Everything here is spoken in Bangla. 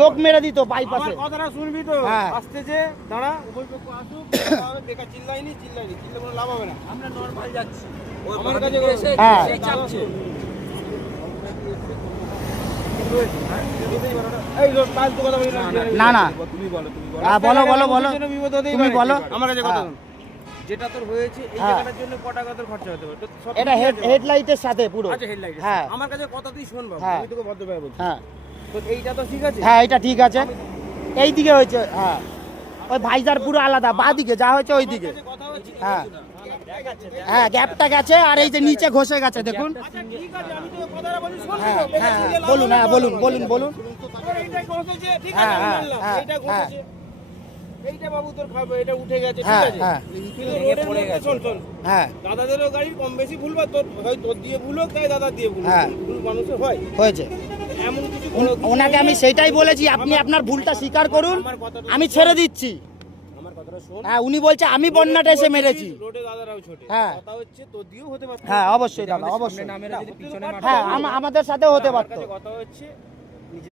লোক মেরে দিত বাইপাসে। কথাটা শুনবি তো? হ্যাঁ। আসতেছে দাঁড়া, উভয় পক্ষ আসুক, বেকার চিল্লাইনি, চিল্লে কোনো লাভ হবে না। আমরা নরমাল যাচ্ছি, আমার কাছে হ্যাঁ। সেই চাপছে। এই লোক ফালতু কথা বলি না না তুমি বলো বলো বলো বলো বিপদ হতেই তুমি পারে। বলো। আমার কাছে কথা হ্যাঁ। শোন। যেটা তোর হয়েছে এই হ্যাঁ। জায়গাটার জন্য কটা কত খরচা হতে পারে? তো সব এটা ঠিক আছে। হেডলাইটের সাথে পুরো। আচ্ছা হেডলাইট। হ্যাঁ। আমার কাছে কথা তুই শোন বাবু, হ্যাঁ। আমি তোকে ভদ্রভাবে বলছি। হ্যাঁ তো এইটা তো ঠিক আছে। হ্যাঁ এটা ঠিক আছে। এই দিকে হয়েছে। হ্যাঁ ওই ভাইজার পুরো আলাদা, বা দিকে যা হয়েছে ওই দিকে। কথা হচ্ছে হ্যাঁ হ্যাঁ গ্যাপটা গেছে, আর এই যে নিচে ঘষে গেছে দেখুন। আচ্ছা ঠিক আছে, আমি তোকে কথাটা বলছি শোন। হ্যাঁ হ্যাঁ বলুন, হ্যাঁ বলুন বলুন বলুন। এইটাই ঘষেছে, ঠিক হ্যাঁ, আছে, আমি হ্যাঁ, মানলাম। হ্যাঁ, এইটা ঘষেছে। এইটা বাবু তোর খাবে, এটা উঠে গেছে, ঠিক হ্যাঁ আছে। হ্যাঁ কিন্তু রোডের মধ্যে শোন। হ্যাঁ দাদাদেরও গাড়ির কম বেশি ভুল বা তোর হয় তোর দিয়ে ভুল হোক, তাই দাদা দিয়ে ভুল হোক। হ্যাঁ। ভুল মানুষের হয়। হয়েছে। এমন কিছু কোনো কিছু ওনাকে আমি হয়নি। সেটাই বলেছি, আপনি আপনার ভুলটা স্বীকার করুন, আমার কথাটা আমি শোন। ছেড়ে দিচ্ছি। আমার কথাটা শোন। হ্যাঁ উনি বলছে আমি বন্যাটা এসে মেরেছি। রোডে দাদারাও ছোটে। হ্যাঁ। কথা হচ্ছে তোর দিয়েও হতে পারত। হ্যাঁ অবশ্যই দাদা অবশ্যই। না, হতে তো পারত। হ্যাঁ আমাদের সাথেও হতে আমার পারতো। কাছে কথা হচ্ছে